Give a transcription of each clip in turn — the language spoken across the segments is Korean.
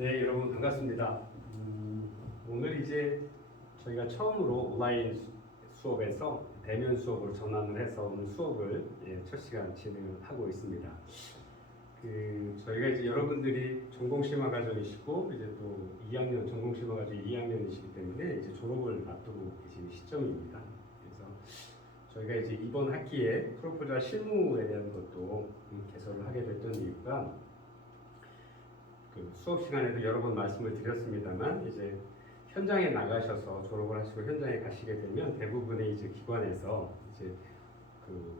네, 여러분 반갑습니다. 오늘 이제 저희가 처음으로 온라인 수업에서 대면 수업으로 전환을 해서 오늘 수업을 첫 시간 진행을 하고 있습니다. 저희가 이제 여러분들이 전공심화 과정이시고 이제 또 2학년 전공심화 과정 2학년이시기 때문에 이제 졸업을 앞두고 계신 시점입니다. 그래서 저희가 이제 이번 학기에 프로포자 실무에 대한 것도 개설을 하게 됐던 이유가 수업 시간에도 여러 번 말씀을 드렸습니다만 이제 현장에 나가셔서 졸업을 하시고 현장에 가시게 되면 대부분의 이제 기관에서 이제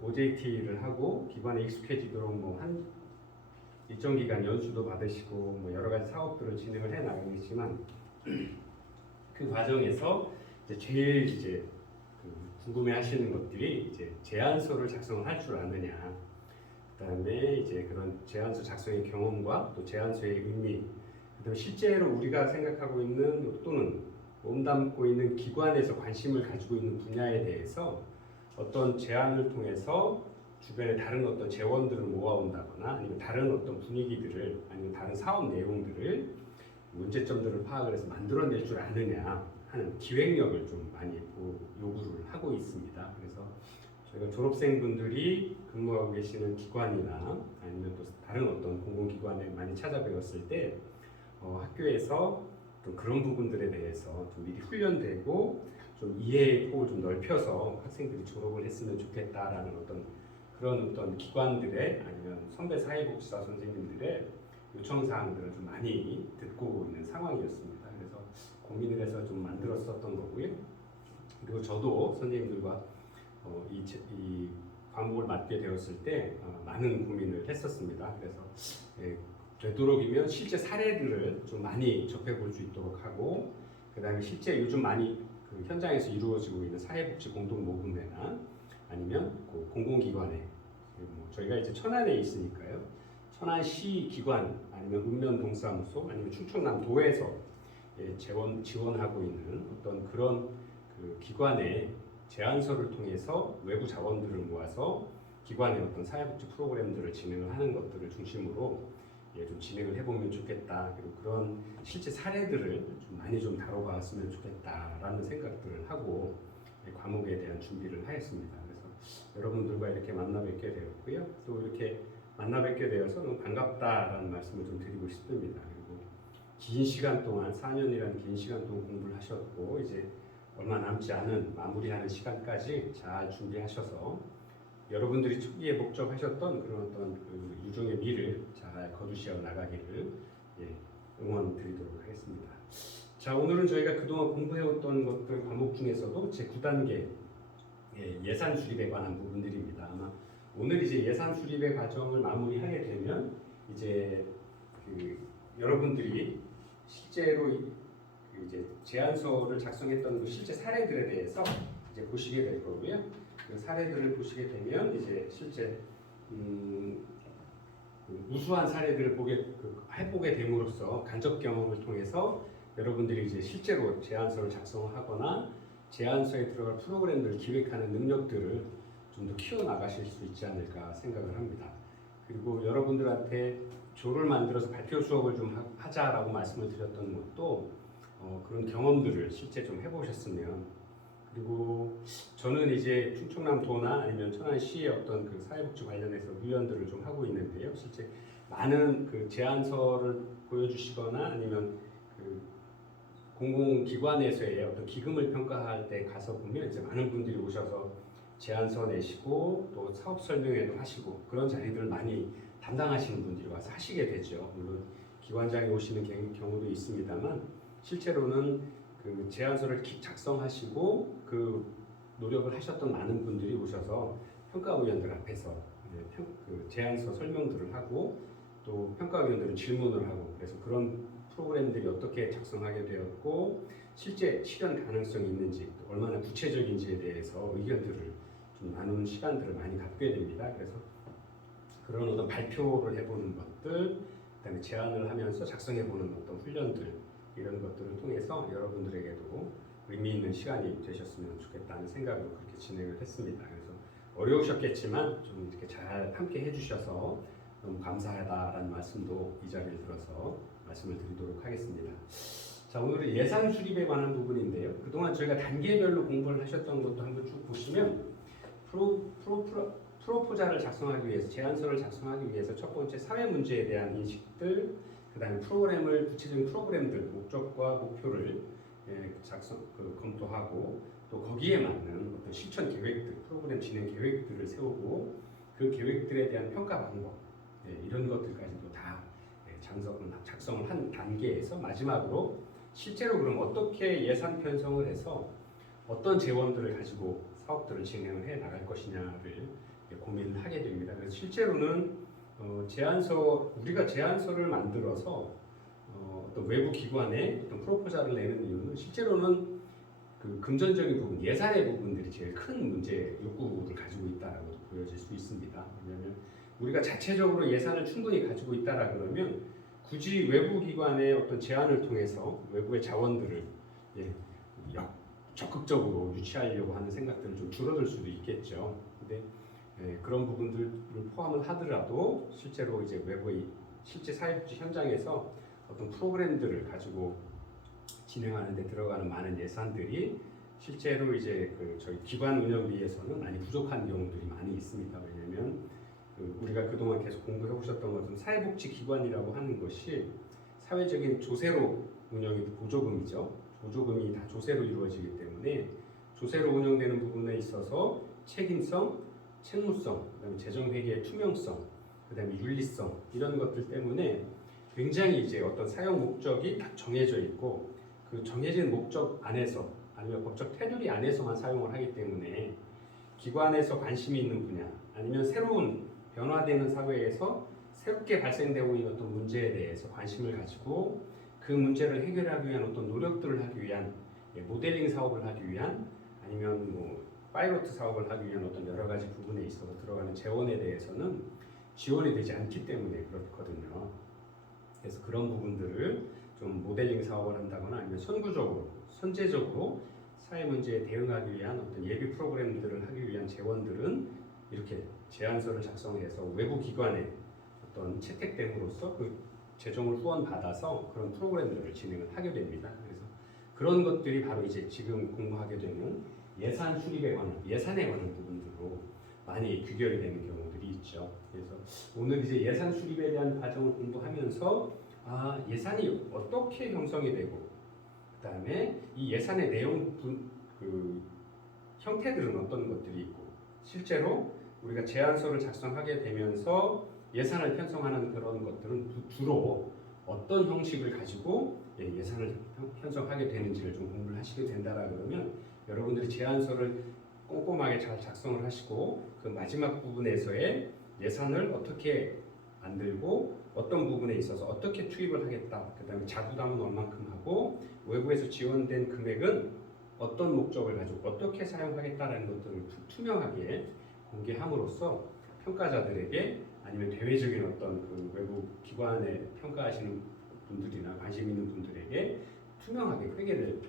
OJT를 하고 기관에 익숙해지도록 뭐 한 일정 기간 연수도 받으시고 뭐 여러 가지 사업들을 진행을 해 나가겠지만 그 과정에서 이제 제일 이제 궁금해하시는 것들이 이제 제안서를 작성을 할 줄 아느냐. 그다음에 이제 그런 제안서 작성의 경험과 또 제안서의 의미, 그다음에 실제로 우리가 생각하고 있는 또는 몸담고 있는 기관에서 관심을 가지고 있는 분야에 대해서 어떤 제안을 통해서 주변에 다른 어떤 재원들을 모아온다거나 아니면 다른 어떤 분위기들을 아니면 다른 사업 내용들을 문제점들을 파악을 해서 만들어낼 줄 아느냐 하는 기획력을 좀 많이 요구를 하고 있습니다. 그래서 저희가 졸업생분들이 근무하고 계시는 기관이나 아니면 또 다른 어떤 공공기관에 많이 찾아뵈었을 때 학교에서 좀 그런 부분들에 대해서 좀 미리 훈련되고 좀 이해의 폭을 좀 넓혀서 학생들이 졸업을 했으면 좋겠다라는 그런 어떤 기관들의 아니면 선배 사회복지사 선생님들의 요청사항들을 좀 많이 듣고 있는 상황이었습니다. 그래서 고민을 해서 좀 만들었었던 거고요. 그리고 저도 선생님들과 이 과목을 맡게 되었을 때 많은 고민을 했었습니다. 그래서 되도록이면 실제 사례들을 좀 많이 접해볼 수 있도록 하고, 그 다음에 실제 요즘 많이 현장에서 이루어지고 있는 사회복지 공동모금회나 아니면 공공기관에 저희가 이제 천안에 있으니까요. 천안시 기관 아니면 읍면동사무소 아니면 충청남도에서 지원하고 있는 어떤 그런 기관의 제안서를 통해서 외부 자원들을 모아서 기관의 어떤 사회복지 프로그램들을 진행을 하는 것들을 중심으로 좀 진행을 해보면 좋겠다. 그리고 그런 실제 사례들을 좀 많이 좀 다뤄봤으면 좋겠다라는 생각들을 하고 과목에 대한 준비를 하였습니다. 그래서 여러분들과 이렇게 만나 뵙게 되었고요. 또 이렇게 만나 뵙게 되어서 너무 반갑다라는 말씀을 좀 드리고 싶습니다. 그리고 긴 시간 동안 4년이라는 긴 시간 동안 공부를 하셨고 이제 얼마 남지 않은 마무리하는 시간까지 잘 준비하셔서 여러분들이 초기에 목적하셨던 그런 어떤 유종의 미를 잘 거두시어 나가기를 응원드리도록 하겠습니다. 자, 오늘은 저희가 그동안 공부해왔던 것들 과목 중에서도 제 9단계 예산 수립에 관한 부분들입니다. 아마 오늘 이제 예산 수립의 과정을 마무리하게 되면 이제 여러분들이 실제로 이제 제안서를 작성했던 실제 사례들에 대해서 이제 보시게 될 거고요. 그 사례들을 보시게 되면 이제 실제 우수한 사례들을 해보게 됨으로써 간접 경험을 통해서 여러분들이 이제 실제로 제안서를 작성하거나 제안서에 들어갈 프로그램들을 기획하는 능력들을 좀 더 키워나가실 수 있지 않을까 생각을 합니다. 그리고 여러분들한테 조를 만들어서 발표 수업을 좀 하자라고 말씀을 드렸던 것도 그런 경험들을 실제 좀 해보셨으면, 그리고 저는 이제 충청남도나 아니면 천안시의 어떤 사회복지 관련해서 위원들을 좀 하고 있는데요. 실제 많은 제안서를 보여주시거나 아니면 공공기관에서의 어떤 기금을 평가할 때 가서 보면 이제 많은 분들이 오셔서 제안서 내시고 또 사업 설명회도 하시고 그런 자리들을 많이 담당하시는 분들이 와서 하시게 되죠. 물론 기관장이 오시는 경우도 있습니다만 실제로는 제안서를 작성하시고 노력을 하셨던 많은 분들이 오셔서 평가위원들 앞에서 제안서 설명들을 하고 또 평가위원들은 질문을 하고, 그래서 그런 프로그램들이 어떻게 작성하게 되었고 실제 실현 가능성이 있는지 또 얼마나 구체적인지에 대해서 의견들을 좀 나누는 시간들을 많이 갖게 됩니다. 그래서 그런 어떤 발표를 해보는 것들, 그다음에 제안을 하면서 작성해보는 어떤 훈련들, 이런 것들을 통해서 여러분들에게도 의미 있는 시간이 되셨으면 좋겠다는 생각으로 그렇게 진행을 했습니다. 그래서 어려우셨겠지만 좀 이렇게 잘 함께 해주셔서 너무 감사하다라는 말씀도 이 자리를 들어서 말씀을 드리도록 하겠습니다. 자, 오늘은 예산 수립에 관한 부분인데요. 그동안 저희가 단계별로 공부를 하셨던 것도 한번 쭉 보시면 프로포자를 작성하기 위해서, 제안서를 작성하기 위해서 첫 번째 사회 문제에 대한 인식들, 그다음에 구체적인 프로그램들, 목적과 목표를 검토하고, 또 거기에 맞는 어떤 실천 계획들, 프로그램 진행 계획들을 세우고, 그 계획들에 대한 평가 방법, 이런 것들까지도 다 작성을 한 단계에서 마지막으로 실제로 그럼 어떻게 예산 편성을 해서 어떤 재원들을 가지고 사업들을 진행을 해 나갈 것이냐를 고민을 하게 됩니다. 그래서 실제로는 우리가 제안서를 만들어서 어떤 외부 기관에 어떤 프로포자를 내는 이유는 실제로는 그 금전적인 부분, 예산의 부분들이 제일 큰 문제 욕구를 가지고 있다라고 보여질 수 있습니다. 왜냐하면 우리가 자체적으로 예산을 충분히 가지고 있다라 그러면 굳이 외부 기관의 어떤 제안을 통해서 외부의 자원들을 적극적으로 유치하려고 하는 생각들은 좀 줄어들 수도 있겠죠. 근데 그런 부분들을 포함을 하더라도 실제로 이제 외부의 실제 사회복지 현장에서 어떤 프로그램들을 가지고 진행하는 데 들어가는 많은 예산들이 실제로 이제 저희 기관 운영비에서는 많이 부족한 경우들이 많이 있습니다. 왜냐하면 우리가 그동안 계속 공부해 오셨던 것처럼 사회복지 기관이라고 하는 것이 사회적인 조세로 운영이 보조금이죠. 보조금이 다 조세로 이루어지기 때문에 조세로 운영되는 부분에 있어서 책임성, 책무성, 그다음에 재정회계의 투명성, 그다음에 윤리성 이런 것들 때문에 굉장히 이제 어떤 사용 목적이 딱 정해져 있고 그 정해진 목적 안에서 아니면 법적 테두리 안에서만 사용을 하기 때문에 기관에서 관심이 있는 분야 아니면 새로운 변화되는 사회에서 새롭게 발생되고 있는 어떤 문제에 대해서 관심을 가지고 그 문제를 해결하기 위한 어떤 노력들을 하기 위한 모델링 사업을 하기 위한 아니면 파이로트 사업을 하기 위한 어떤 여러 가지 부분에 있어서 들어가는 재원에 대해서는 지원이 되지 않기 때문에 그렇거든요. 그래서 그런 부분들을 좀 모델링 사업을 한다거나 아니면 선제적으로 사회 문제에 대응하기 위한 어떤 예비 프로그램들을 하기 위한 재원들은 이렇게 제안서를 작성해서 외부 기관에 어떤 채택됨으로써 그 재정을 후원받아서 그런 프로그램들을 진행을 하게 됩니다. 그래서 그런 것들이 바로 이제 지금 공부하게 되는 예산 수립에 관한, 예산에 관한 부분들로 많이 귀결이 되는 경우들이 있죠. 그래서 오늘 이제 예산 수립에 대한 과정을 공부하면서 예산이 어떻게 형성이 되고 그다음에 이 예산의 내용 형태들은 어떤 것들이 있고 실제로 우리가 제안서를 작성하게 되면서 예산을 편성하는 그런 것들은 주로 어떤 형식을 가지고 예산을 편성하게 되는지를 좀 공부를 하시게 된다라 그러면 여러분들이 제안서를 꼼꼼하게 잘 작성을 하시고 그 마지막 부분에서의 예산을 어떻게 만들고 어떤 부분에 있어서 어떻게 투입을 하겠다. 그 다음에 자부담은 얼만큼 하고 외부에서 지원된 금액은 어떤 목적을 가지고 어떻게 사용하겠다라는 것들을 투명하게 공개함으로써 평가자들에게 아니면 대외적인 어떤 그 외부 기관에 평가하시는 분들이나 관심 있는 분들에게 투명하게 회계를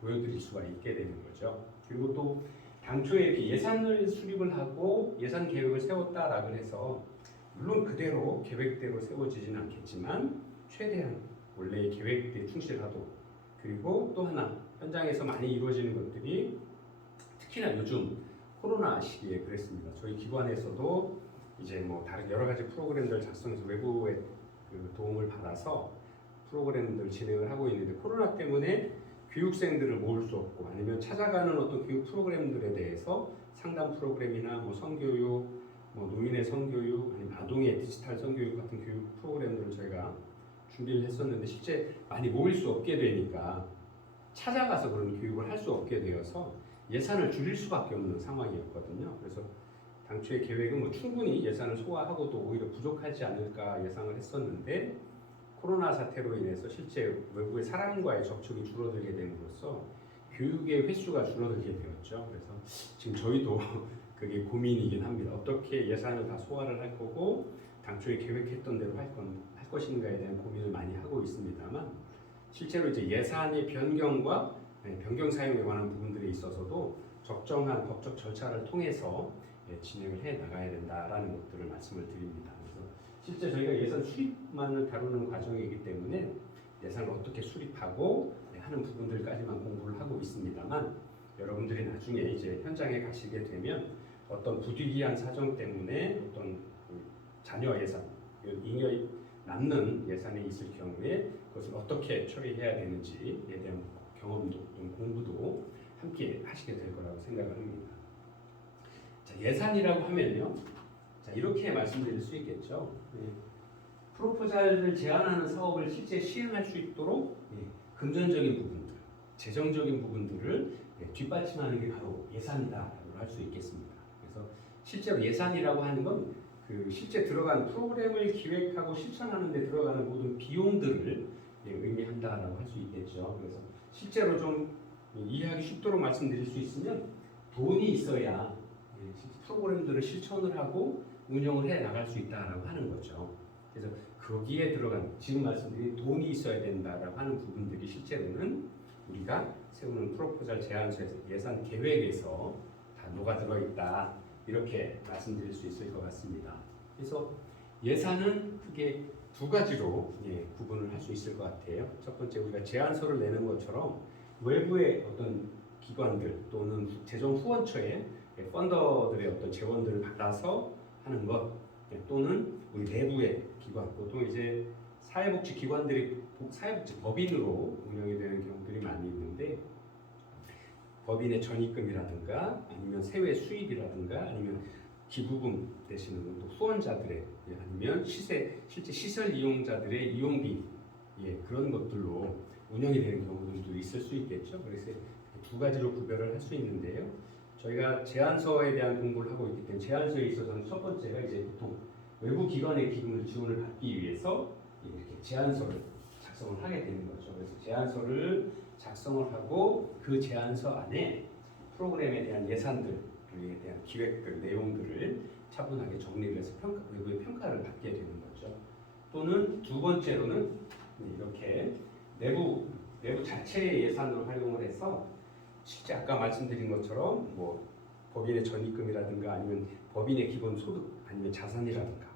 보여드릴 수가 있게 되는 거죠. 그리고 또 당초에 이렇게 예산을 수립을 하고 예산 계획을 세웠다라고 해서 물론 그대로 계획대로 세워지지는 않겠지만 최대한 원래의 계획에 충실하도록 그리고 또 하나 현장에서 많이 이루어지는 것들이 특히나 요즘 코로나 시기에 그랬습니다. 저희 기관에서도 이제 다른 여러 가지 프로그램들 작성해서 외부의 그 도움을 받아서 프로그램들 진행을 하고 있는데 코로나 때문에 교육생들을 모을 수 없고 아니면 찾아가는 어떤 교육 프로그램들에 대해서 상담 프로그램이나 성교육, 노인의 성교육, 아니면 아동의 디지털 성교육 같은 교육 프로그램들을 저희가 준비를 했었는데 실제 많이 모일 수 없게 되니까 찾아가서 그런 교육을 할 수 없게 되어서 예산을 줄일 수밖에 없는 상황이었거든요. 그래서 당초의 계획은 충분히 예산을 소화하고도 오히려 부족하지 않을까 예상을 했었는데 코로나 사태로 인해서 실제 외부의 사람과의 접촉이 줄어들게 됨으로써 교육의 횟수가 줄어들게 되었죠. 그래서 지금 저희도 그게 고민이긴 합니다. 어떻게 예산을 다 소화를 할 거고 당초에 계획했던 대로 할 것인가에 대한 고민을 많이 하고 있습니다만 실제로 이제 예산의 변경과 변경 사용에 관한 부분들에 있어서도 적정한 법적 절차를 통해서 진행을 해 나가야 된다라는 것들을 말씀을 드립니다. 그래서 실제 저희가 예산 수립만을 다루는 과정이기 때문에 예산을 어떻게 수립하고 하는 부분들까지만 공부를 하고 있습니다만 여러분들이 나중에 이제 현장에 가시게 되면 어떤 부득이한 사정 때문에 어떤 그 자녀 예산, 잉여 남는 예산이 있을 경우에 그것을 어떻게 처리해야 되는지에 대한 경험도 공부도 함께 하시게 될 거라고 생각을 합니다. 자, 예산이라고 하면요, 자, 이렇게 말씀드릴 수 있겠죠. 프로포잘을 제안하는 사업을 실제 시행할 수 있도록 금전적인 부분들, 재정적인 부분들을 뒷받침하는 게 바로 예산이다라고 할 수 있겠습니다. 그래서 실제로 예산이라고 하는 건 그 실제 들어간 프로그램을 기획하고 실천하는 데 들어가는 모든 비용들을 의미한다라고 할 수 있겠죠. 그래서 실제로 좀 이해하기 쉽도록 말씀드릴 수 있으면 돈이 있어야 프로그램들을 실천을 하고 운영을 해 나갈 수 있다라고 하는 거죠. 그래서 거기에 들어간 지금 말씀드린 돈이 있어야 된다라고 하는 부분들이 실제로는 우리가 세우는 프로포잘 제안서에서 예산 계획에서 다 녹아들어 있다 이렇게 말씀드릴 수 있을 것 같습니다. 그래서 예산은 크게 두 가지로 구분을 할 수 있을 것 같아요. 첫 번째 우리가 제안서를 내는 것처럼 외부의 어떤 기관들 또는 재정 후원처의 펀더들의 어떤 재원들을 받아서 하는 것 또는 우리 내부의 기관 보통 이제 사회복지 기관들이 사회복지 법인으로 운영이 되는 경우들이 많이 있는데 법인의 전입금이라든가 아니면 세외 수입이라든가 아니면 기부금 되시는 또 후원자들의 아니면 실제 시설 이용자들의 이용비 그런 것들로 운영이 되는 경우들도 있을 수 있겠죠. 그래서 두 가지로 구별을 할 수 있는데요. 저희가 제안서에 대한 공부를 하고 있기 때문에 제안서에 있어서는 첫 번째가 이제 보통 외부 기관의 기금을 지원을 받기 위해서 이렇게 제안서를 작성을 하게 되는 거죠. 그래서 제안서를 작성을 하고 그 제안서 안에 프로그램에 대한 예산들에 대한 기획들, 내용들을 차분하게 정리를 해서 외부의 평가를 받게 되는 거죠. 또는 두 번째로는 이렇게 내부 자체의 예산으로 활용을 해서 실제 아까 말씀드린 것처럼 뭐 법인의 전입금이라든가 아니면 법인의 기본 소득 아니면 자산이라든가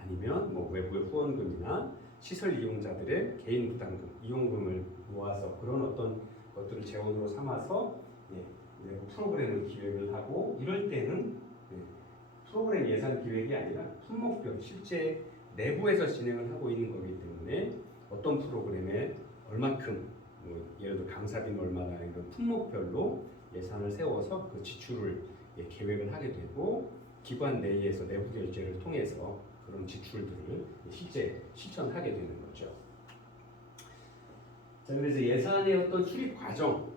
아니면 뭐 외부의 후원금이나 시설 이용자들의 개인 부담금, 이용금을 모아서 그런 어떤 것들을 재원으로 삼아서 내부 프로그램을 기획을 하고 이럴 때는 프로그램 예산 기획이 아니라 품목별 실제 내부에서 진행을 하고 있는 거기 때문에 어떤 프로그램에 얼마큼 예를 들어 강사비는 얼마나 이런 품목별로 예산을 세워서 그 지출을 계획을 하게 되고 기관 내에서 내부 결제를 통해서 그런 지출들을 실제 실천하게 되는 거죠. 자, 그래서 예산의 어떤 수립 과정,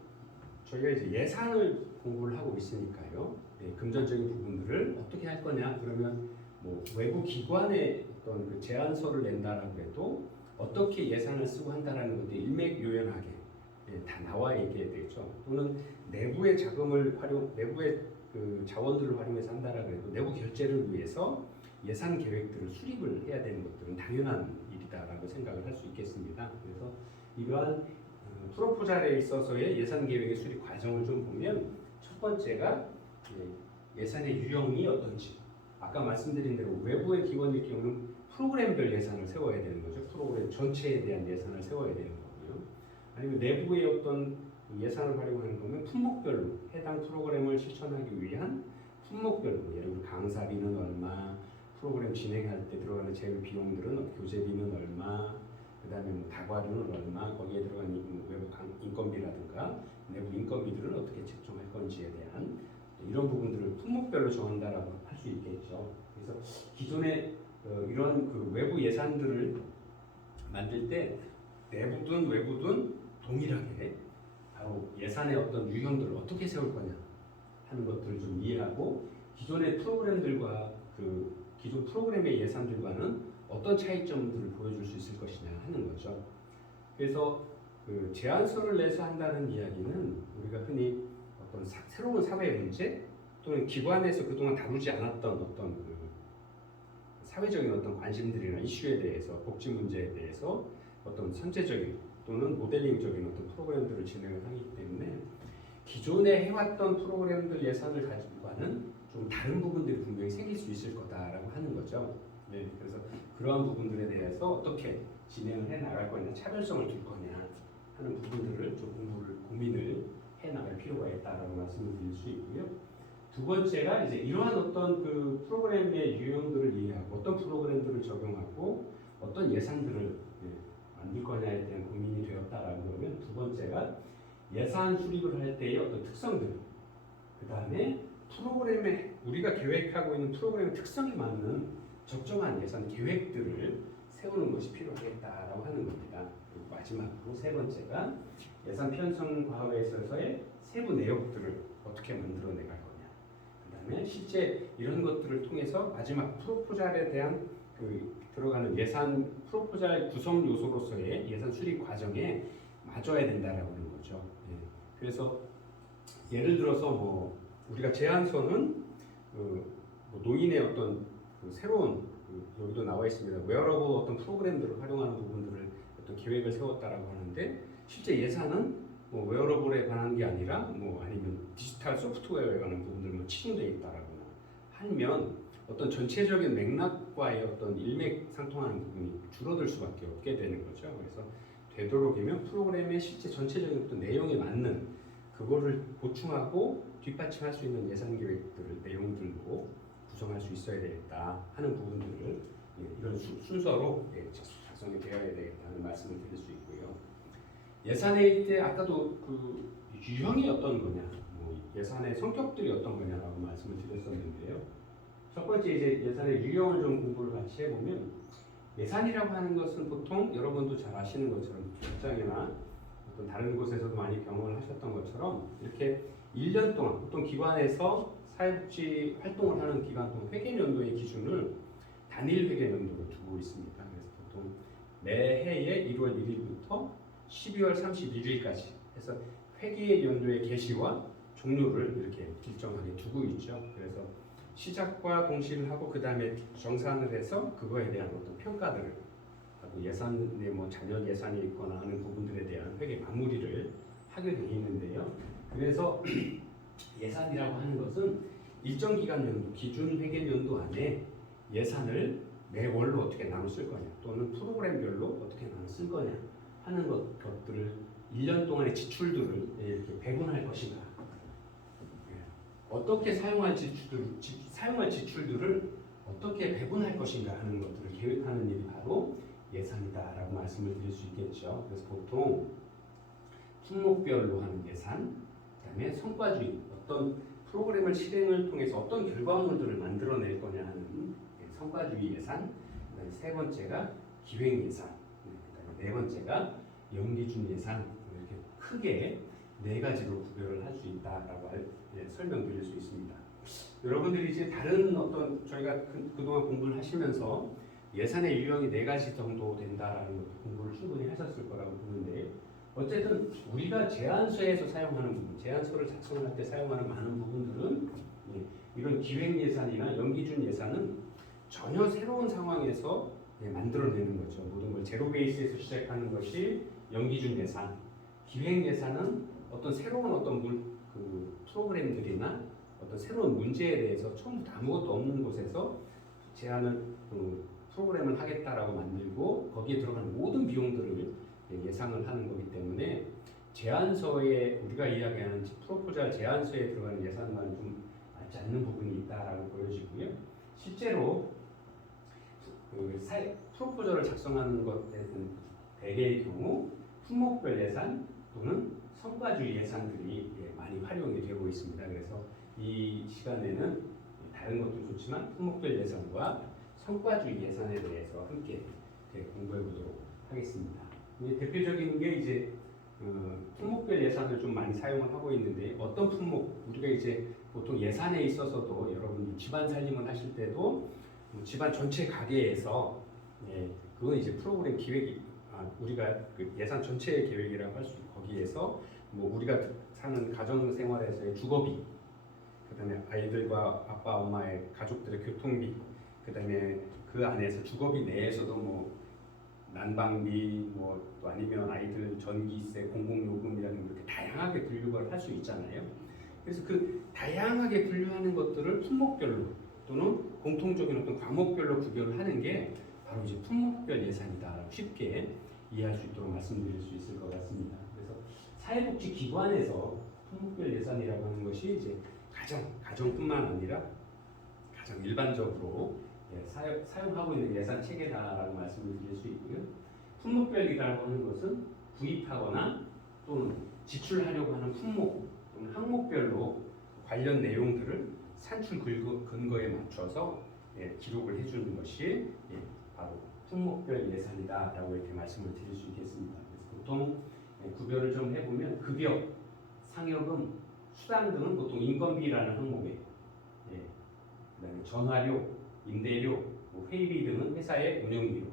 저희가 이제 예산을 공부를 하고 있으니까요. 금전적인 부분들을 어떻게 할 거냐? 그러면 뭐 외부 기관의 어떤 그 제안서를 낸다라고 해도 어떻게 예산을 쓰고 한다라는 것들이 일맥요연하게 다 나와 있게 되죠. 또는 내부의 자금을 내부의 그 자원들을 활용해서 한다라고 해도 내부 결제를 위해서 예산 계획들을 수립을 해야 되는 것들은 당연한 일이다라고 생각을 할 수 있겠습니다. 그래서 이러한 프로포잘에 있어서의 예산 계획의 수립 과정을 좀 보면 첫 번째가 예산의 유형이 어떤지 아까 말씀드린 대로 외부의 기관일 경우는 프로그램별 예산을 세워야 되는 거죠. 프로그램 전체에 대한 예산을 세워야 되는 거고요. 아니면 내부의 어떤 예산을 활용하는 거면 품목별로 해당 프로그램을 실천하기 위한 품목별로 예를 들어 강사비는 얼마, 프로그램 진행할 때 들어가는 재료 비용들은 교재비는 얼마, 그 다음에 뭐 다과료는 얼마, 거기에 들어가는 외부 인건비라든가 내부 인건비들은 어떻게 책정할 건지에 대한 이런 부분들을 품목별로 정한다라고 할 수 있겠죠. 그래서 기존에 이런 그 외부 예산들을 만들 때 내부든 외부든 동일하게 바로 예산의 어떤 유형들을 어떻게 세울 거냐 하는 것들을 좀 이해하고 기존의 프로그램들과 그 기존 프로그램의 예산들과는 어떤 차이점들을 보여줄 수 있을 것이냐 하는 거죠. 그래서 그 제안서를 내서 한다는 이야기는 우리가 흔히 어떤 새로운 사회 문제 또는 기관에서 그동안 다루지 않았던 어떤 그 사회적인 어떤 관심들이나 이슈에 대해서 복지 문제에 대해서 어떤 선제적인 또는 모델링적인 어떤 프로그램들을 진행을 하기 때문에 기존에 해왔던 프로그램들 예산을 가지고는 좀 다른 부분들이 분명히 생길 수 있을 거다라고 하는 거죠. 네, 그래서 그러한 부분들에 대해서 어떻게 진행을 해 나갈 거냐, 차별성을 둘 거냐 하는 부분들을 좀 고민을 해 나갈 필요가 있다라고 말씀을 드릴 수 있고요. 두 번째가 이제 이러한 어떤 그 프로그램의 유형들을 이해하고 어떤 프로그램들을 적용하고 어떤 예산들을 만들 거냐에 대한 고민이 되었다라고 그러면 두 번째가 예산 수립을 할 때의 어떤 특성들, 그 다음에 프로그램에 우리가 계획하고 있는 프로그램의 특성에 맞는 적정한 예산 계획들을 세우는 것이 필요하겠다라고 하는 겁니다. 그리고 마지막으로 세 번째가 예산 편성 과업에 있어서의 세부 내역들을 어떻게 만들어내갈 거냐. 그 다음에 실제 이런 것들을 통해서 마지막 프로포잘에 대한 그 들어가는 예산 프로포잘 구성 요소로서의 예산 수립 과정에 맞아야 된다라고 하는 거죠. 예. 그래서 예를 들어서 뭐 우리가 제안서는 뭐 노인의 어떤 그 새로운 여기도 나와 있습니다. 웨어러블 어떤 프로그램들을 활용하는 부분들을 어떤 계획을 세웠다라고 하는데 실제 예산은 뭐 웨어러블에 관한 게 아니라 뭐 아니면 디지털 소프트웨어에 관한 부분들 뭐 치중되어 있다라거나 하면 어떤 전체적인 맥락과의 어떤 일맥상통하는 부분이 줄어들 수밖에 없게 되는 거죠. 그래서 되도록이면 프로그램의 실제 전체적인 어떤 내용에 맞는 그거를 보충하고 뒷받침할 수 있는 예산 계획들을 내용들로 구성할 수 있어야 되겠다 하는 부분들을 이런 순서로 작성이 되어야 되겠다는 말씀을 드릴 수 있고요. 예산회의 때 아까도 그 유형이 어떤 거냐, 뭐 예산의 성격들이 어떤 거냐라고 말씀을 드렸었는데요. 첫 번째 이제 예산의 유형을 좀 공부를 같이 해보면 예산이라고 하는 것은 보통 여러분도 잘 아시는 것처럼 직장이나 어떤 다른 곳에서도 많이 경험을 하셨던 것처럼 이렇게 1년 동안 보통 기관에서 사회복지 활동을 하는 기간 동안 회계연도의 기준을 단일 회계연도로 두고 있습니다. 그래서 보통 매해의 1월 1일부터 12월 31일까지 해서 회계연도의 개시와 종료를 이렇게 일정하게 두고 있죠. 그래서 시작과 동시를 하고 그 다음에 정산을 해서 그거에 대한 어떤 평가들을 하고 예산에 뭐 잔여 예산이 있거나 하는 부분들에 대한 회계 마무리를 하게 되어 있는데요. 그래서 예산이라고 하는 것은 일정 기간 연도, 기준 회계 연도 안에 예산을 매월로 어떻게 나눠 쓸 거냐 또는 프로그램별로 어떻게 나눠 쓸 거냐 하는 것들을 1년 동안의 지출들을 이렇게 배분할 것인가, 어떻게 사용할 지출들을 어떻게 배분할 것인가 하는 것들을 계획하는 일이 바로 예산이다라고 말씀을 드릴 수 있겠죠. 그래서 보통 품목별로 하는 예산, 그다음에 성과주의, 어떤 프로그램을 실행을 통해서 어떤 결과물들을 만들어낼 거냐 하는 성과주의 예산, 그다음에 세 번째가 기획 예산, 그다음에 네 번째가 연기준 예산, 이렇게 크게 네 가지로 구별을 할 수 있다라고 설명드릴 수 있습니다. 여러분들이 이제 다른 어떤 저희가 그동안 공부를 하시면서 예산의 유형이 네 가지 정도 된다라는 것도 공부를 충분히 하셨을 거라고 보는데 어쨌든 우리가 제안서에서 사용하는 부분, 제안서를 작성할 때 사용하는 많은 부분들은 이런 기획 예산이나 연기준 예산은 전혀 새로운 상황에서 만들어내는 거죠. 모든 걸 제로 베이스에서 시작하는 것이 연기준 예산, 기획 예산은 어떤 새로운 어떤 그 프로그램들이나 어떤 새로운 문제에 대해서 처음부터 아무것도 없는 곳에서 제안을 프로그램을 하겠다라고 만들고 거기에 들어가는 모든 비용들을 예상을 하는 거기 때문에 제안서에 우리가 이야기하는 프로포잘 제안서에 들어가는 예산과는 좀 맞지 않는 부분이 있다라고 보여지고요. 실제로 프로포절을 작성하는 것에는 대개의 경우 품목별 예산 또는 성과주의 예산들이 많이 활용이 되고 있습니다. 그래서 이 시간에는 다른 것도 좋지만 품목별 예산과 성과주의 예산에 대해서 함께 공부해 보도록 하겠습니다. 대표적인 게 이제 품목별 예산을 좀 많이 사용을 하고 있는데 어떤 품목, 우리가 이제 보통 예산에 있어서도 여러분들 집안 살림을 하실 때도 집안 전체 가계에서 그건 이제 프로그램 기획이 우리가 그 예산 전체 계획이라고 할 수 있고 거기에서 뭐 우리가 사는 가정 생활에서의 주거비, 그다음에 아이들과 아빠 엄마의 가족들의 교통비, 그다음에 그 안에서 주거비 내에서도 뭐 난방비, 뭐 또 아니면 아이들 전기세, 공공요금이라는 이렇게 다양하게 분류를 할 수 있잖아요. 그래서 그 다양하게 분류하는 것들을 품목별로 또는 공통적인 어떤 과목별로 구별을 하는 게 바로 이제 품목별 예산이다라고 쉽게 이해할 수 있도록 말씀드릴 수 있을 것 같습니다. 그래서 사회복지기관에서 품목별 예산이라고 하는 것이 이제 가정뿐만 아니라 가장 일반적으로 사용하고 있는 예산 체계다라고 말씀을 드릴 수 있고요. 품목별이라고 하는 것은 구입하거나 또는 지출하려고 하는 품목 또는 항목별로 관련 내용들을 산출 근거에 맞춰서 기록을 해주는 것이 바로 품목별 예산이다라고 이렇게 말씀을 드릴 수 있겠습니다. 그래서 보통 구별을 좀 해보면 급여, 상여금, 수당 등은 보통 인건비라는 항목에, 그다음에 전화료, 임대료, 뭐 회의비 등은 회사의 운영비로,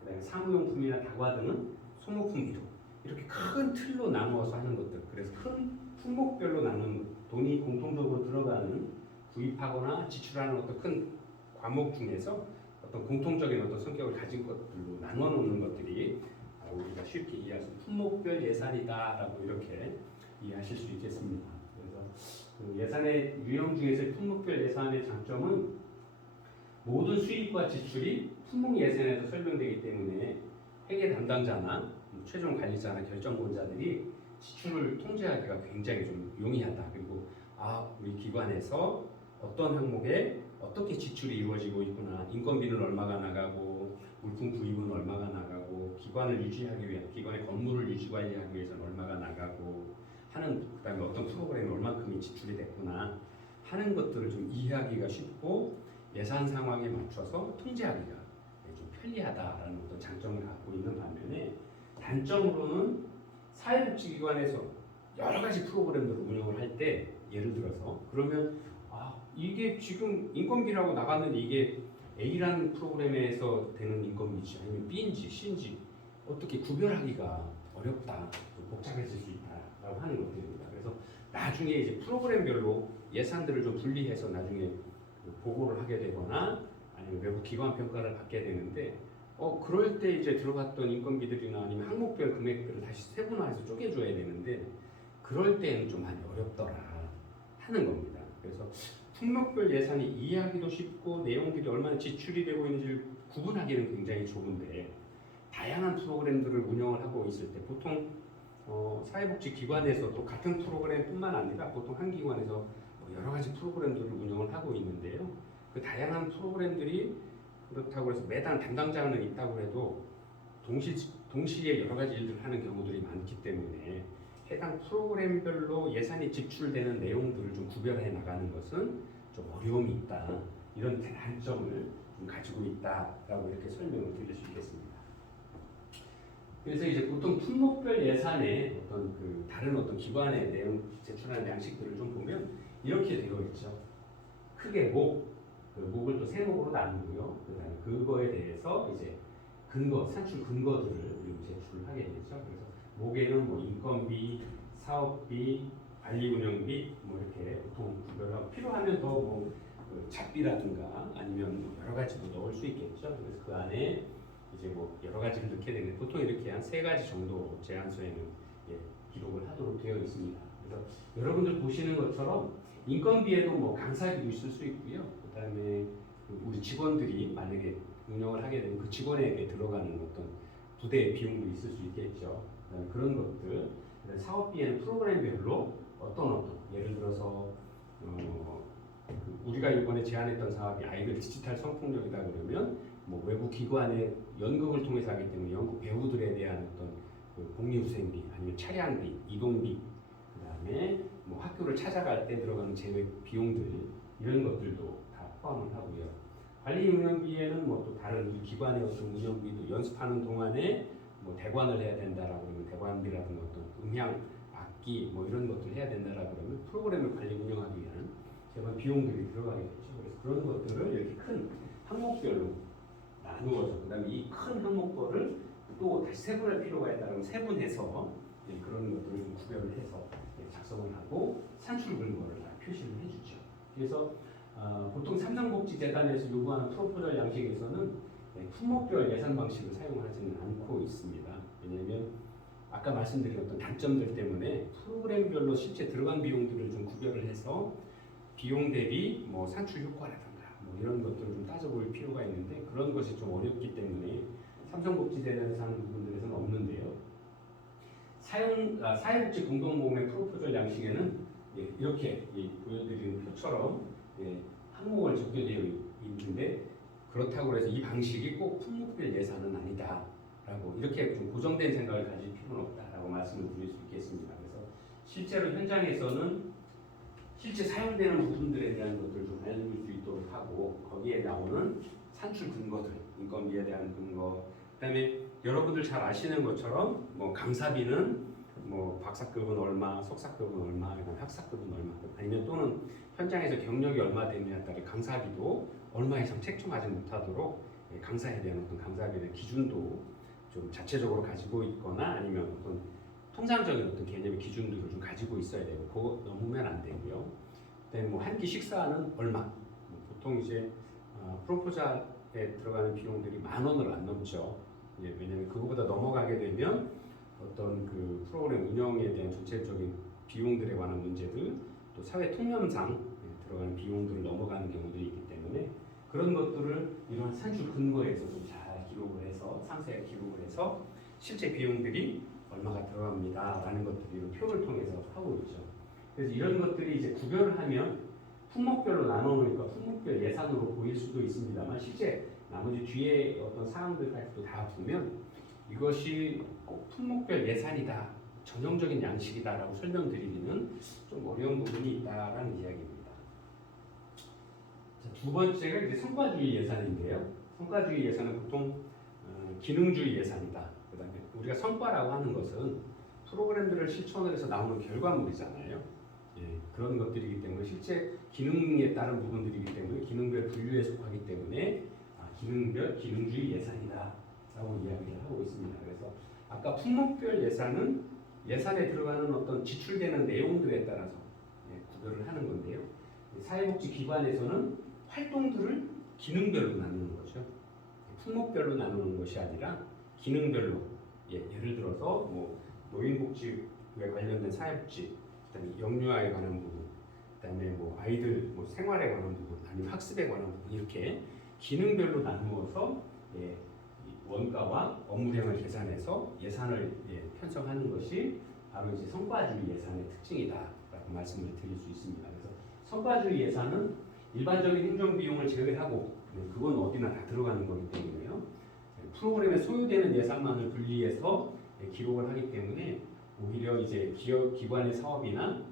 그다음에 사무용품이나 다과 등은 소모품비로 이렇게 큰 틀로 나누어서 하는 것들. 그래서 큰 품목별로 나눈 돈이 공통적으로 들어가는 구입하거나 지출하는 어떤 큰 과목 중에서 어떤 공통적인 어떤 성격을 가진 것들로 나눠 놓는 것들이 우리가 쉽게 이해할 수 있는 품목별 예산이다라고 이렇게 이해하실 수 있겠습니다. 그래서 그 예산의 유형 중에서 품목별 예산의 장점은 모든 수입과 지출이 품목 예산에서 설명되기 때문에 회계 담당자나 최종 관리자나 결정권자들이 지출을 통제하기가 굉장히 좀 용이하다. 그리고 우리 기관에서 어떤 항목에 어떻게 지출이 이루어지고 있구나, 인건비는 얼마가 나가고 물품 구입은 얼마가 나가고 기관을 유지하기 위한 기관의 건물을 유지 관리하기 위해서는 얼마가 나가고 하는, 그다음에 어떤 프로그램이 얼마큼이 지출이 됐구나 하는 것들을 좀 이해하기가 쉽고 예산 상황에 맞춰서 통제하기가 좀 편리하다라는 어떤 장점을 갖고 있는 반면에 단점으로는 사회복지기관에서 여러 가지 프로그램들을 운영을 할 때 예를 들어서 그러면 이게 지금 인건비라고 나갔는데 이게 A라는 프로그램에서 되는 인건비지 아니면 B인지 C인지 어떻게 구별하기가 어렵다, 복잡해질 수 있다라고 하는 것들입니다. 그래서 나중에 이제 프로그램별로 예산들을 좀 분리해서 나중에 보고를 하게 되거나 아니면 외부 기관 평가를 받게 되는데 그럴 때 이제 들어갔던 인건비들이나 아니면 항목별 금액들을 다시 세분화해서 쪼개줘야 되는데 그럴 때는 좀 많이 어렵더라 하는 겁니다. 그래서 품목별 예산이 이해하기도 쉽고 내용들이 얼마나 지출이 되고 있는지를 구분하기는 굉장히 좋은데 다양한 프로그램들을 운영을 하고 있을 때 보통 사회복지기관에서도 같은 프로그램뿐만 아니라 보통 한 기관에서 여러 가지 프로그램들을 운영을 하고 있는데요. 그 다양한 프로그램들이 그렇다고 해서 매달 담당자는 있다고 해도 동시에 여러 가지 일들을 하는 경우들이 많기 때문에 해당 프로그램별로 예산이 지출되는 내용들을 좀 구별해 나가는 것은 좀 어려움이 있다. 이런 단점을 좀 가지고 있다라고 이렇게 설명을 드릴 수 있겠습니다. 그래서 이제 보통 품목별 예산의 어떤 다른 어떤 기관의 내용 제출하는 양식들을 좀 보면 이렇게 되어 있죠. 크게 목을 또 세 목으로 나누고요. 그다음에 그거에 대해서 이제 산출 근거들을 제출을 하게 되죠. 그래서 목에는 뭐 인건비, 사업비, 관리 운영비 이렇게 보통 구별하고 필요하면 더 잡비라든가 아니면 여러 가지도 넣을 수 있겠죠. 그래서 그 안에 이제 여러 가지를 넣게 되는데 보통 이렇게 한 3가지 정도 제한서에는 기록을 하도록 되어 있습니다. 그래서 여러분들 보시는 것처럼 인건비에도 강사비도 있을 수 있고요. 그다음에 우리 직원들이 만약에 운영을 하게 되면 그 직원에게 들어가는 어떤 부대의 비용도 있을 수 있겠죠. 그런 것들. 사업비에는 프로그램별로 어떤 예를 들어서 우리가 이번에 제안했던 사업이 아이들 디지털 성폭력이다 그러면 외부 기관의 연극을 통해서 하기 때문에 연극 배우들에 대한 어떤 복리후생비 아니면 차량비, 이동비, 그다음에 학교를 찾아갈 때 들어가는 제외 비용들 이런 것들도 다 포함을 하고요. 관리 운영비에는 또 다른 기관의 어떤 운영비도 연습하는 동안에 대관을 해야 된다라고 그러면 대관비라든가 어떤 음향, 악기 이런 것들 해야 된다라고 그러면 프로그램을 관리 운영하기 위한 대관 비용들이 들어가게 되죠. 그래서 그런 것들을 이렇게 큰 항목별로 나누어서 그다음에 이 큰 항목별을 또 다시 세분할 필요가 있다면 세분해서 그런 것들을 좀 구별을 해서 작성을 하고 산출 근거를 다 표시를 해주죠. 그래서 보통 삼성복지재단에서 요구하는 프로포절 양식에서는 품목별 예산 방식을 사용하지는 않고 있습니다. 왜냐하면 아까 말씀드린 어떤 단점들 때문에 프로그램별로 실제 들어간 비용들을 좀 구별을 해서 비용 대비 산출 효과라든가 뭐 이런 것들을 좀 따져볼 필요가 있는데 그런 것이 좀 어렵기 때문에 삼성복지재단에서 하는 부분들에서는 없는데요. 사회복지 공동모금의 프로포절 양식에는 이렇게 보여드리는 표처럼 항목을 적혀되어 있는데 그렇다고 해서 이 방식이 꼭 품목별 예산은 아니다라고 이렇게 좀 고정된 생각을 가질 필요는 없다라고 말씀을 드릴 수 있겠습니다. 그래서 실제로 현장에서는 실제 사용되는 부분들에 대한 것들을 좀 알려줄 수 있도록 하고 거기에 나오는 산출 근거들, 인건비에 대한 근거, 그다음에 여러분들 잘 아시는 것처럼 뭐 강사비는 뭐 박사급은 얼마, 석사급은 얼마, 학사급은 얼마, 아니면 또는 현장에서 경력이 얼마 되느냐에 따라 강사비도 얼마 이상 책정하지 못하도록 강사에 대한 어떤 강사비의 기준도 좀 자체적으로 가지고 있거나 아니면 어떤 통상적인 어떤 개념의 기준들을 좀 가지고 있어야 되고 그거 넘으면 안 되고요. 그다음에 뭐 한 끼 식사는 얼마, 보통 이제 프로포절에 들어가는 비용들이 10,000원을 안 넘죠. 왜냐하면 그거보다 넘어가게 되면 어떤 그 프로그램 운영에 대한 전체적인 비용들에 관한 문제들, 또 사회 통념상 들어가는 비용들을 넘어가는 경우들이 있기 때문에 그런 것들을 이런 산출 근거에서 좀 잘 기록을 해서 상세하게 기록을 해서 실제 비용들이 얼마가 들어갑니다라는 것들을 이런 표를 통해서 하고 있죠. 그래서 이런 것들이 이제 구별을 하면 품목별로 나눠놓으니까 품목별 예산으로 보일 수도 있습니다만 실제 나머지 뒤에 어떤 사항들까지도 다 보면 이것이 꼭 품목별 예산이다, 전형적인 양식이다라고 설명드리기는 좀 어려운 부분이 있다라는 이야기입니다. 자, 두 번째가 이제 성과주의 예산인데요. 성과주의 예산은 보통 기능주의 예산이다. 그다음에 우리가 성과라고 하는 것은 프로그램들을 실천을 해서 나오는 결과물이잖아요. 그런 것들이기 때문에 실제 기능에 따른 부분들이기 때문에 기능별 분류에 속하기 때문에 기능별 기능주의 예산이다라고 이야기를 하고 있습니다. 그래서 아까 품목별 예산은 예산에 들어가는 어떤 지출되는 내용들에 따라서 구별을 하는 건데요. 사회복지 기관에서는 활동들을 기능별로 나누는 거죠. 품목별로 나누는 것이 아니라 기능별로 예를 들어서 뭐 노인복지에 관련된 사회복지, 그다음에 영유아에 관한 부분, 그다음에 뭐 아이들 뭐 생활에 관한 부분, 아니면 학습에 관한 부분 이렇게 기능별로 나누어서 원가와 업무량을 계산해서 예산을 편성하는 것이 바로 이제 성과주의 예산의 특징이다라고 말씀을 드릴 수 있습니다. 그래서 성과주의 예산은 일반적인 행정 비용을 제외하고 그건 어디나 다 들어가는 거기 때문에요. 프로그램에 소요되는 예산만을 분리해서 기록을 하기 때문에 오히려 이제 기관의 사업이나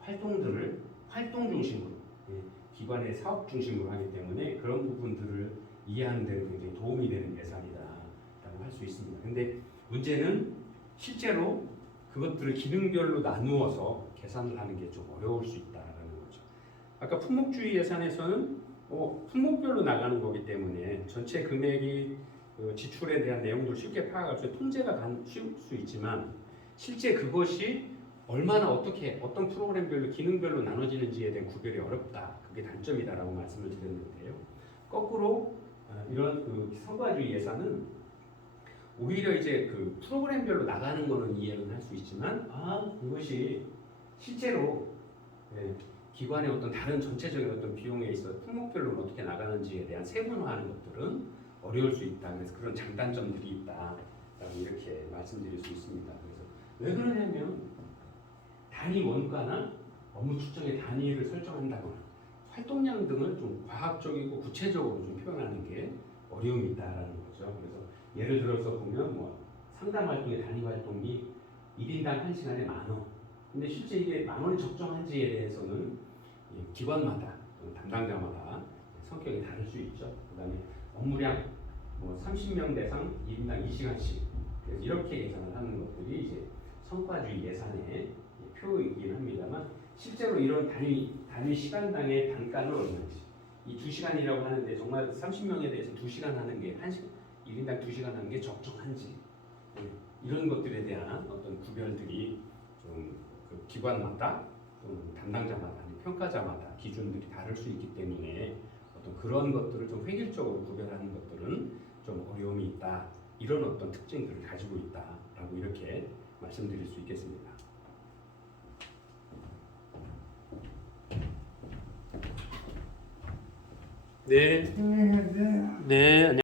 활동들을 활동 중심으로 기관의 사업 중심으로 하기 때문에 그런 부분들을 이해하는 데 굉장히 도움이 되는 예산이다라고 할 수 있습니다. 근데 문제는 실제로 그것들을 기능별로 나누어서 계산을 하는 게 좀 어려울 수 있다라는 거죠. 아까 품목주의 예산에서는 품목별로 나가는 거기 때문에 전체 금액이 지출에 대한 내용들을 쉽게 파악할 수 있고 통제가 쉬울 수 있지만 실제 그것이 얼마나 어떻게 어떤 프로그램별로 기능별로 나눠지는지에 대한 구별이 어렵다. 그게 단점이다라고 말씀을 드렸는데요. 거꾸로 이런 그 성과주의 예산은 오히려 이제 그 프로그램별로 나가는 거는 이해는 할 수 있지만 그것이 실제로 기관의 어떤 다른 전체적인 어떤 비용에 있어 품목별로 어떻게 나가는지에 대한 세분화하는 것들은 어려울 수 있다. 그래서 그런 장단점들이 있다라고 이렇게 말씀드릴 수 있습니다. 그래서 왜 그러냐면 단위 원가나 업무 측정의 단위를 설정한다거나 활동량 등을 좀 과학적이고 구체적으로 좀 표현하는 게 어려움이 있다라는 거죠. 그래서 예를 들어서 보면 뭐 상담 활동의 단위 활동이 1인당 1시간에 10,000원. 근데 실제 이게 10,000원이 적정한지에 대해서는 기관마다 담당자마다 성격이 다를 수 있죠. 그다음에 업무량 30명 대상 1인당 2시간씩. 그래서 이렇게 계산을 하는 것들이 이제 성과주의 예산의 표이긴 합니다만 실제로 이런 단위 시간당의 단가는 얼마인지 이 2시간이라고 하는데 정말 30명에 대해서 2시간 하는 게 1인당 2시간 하는 게 적정한지 이런 것들에 대한 어떤 구별들이 좀 그 기관마다 또는 담당자마다 아니면 평가자마다 기준들이 다를 수 있기 때문에 어떤 그런 것들을 좀 획일적으로 구별하는 것들은 좀 어려움이 있다. 이런 어떤 특징들을 가지고 있다라고 이렇게 말씀드릴 수 있겠습니다. 네. 안녕히 계세요. 네.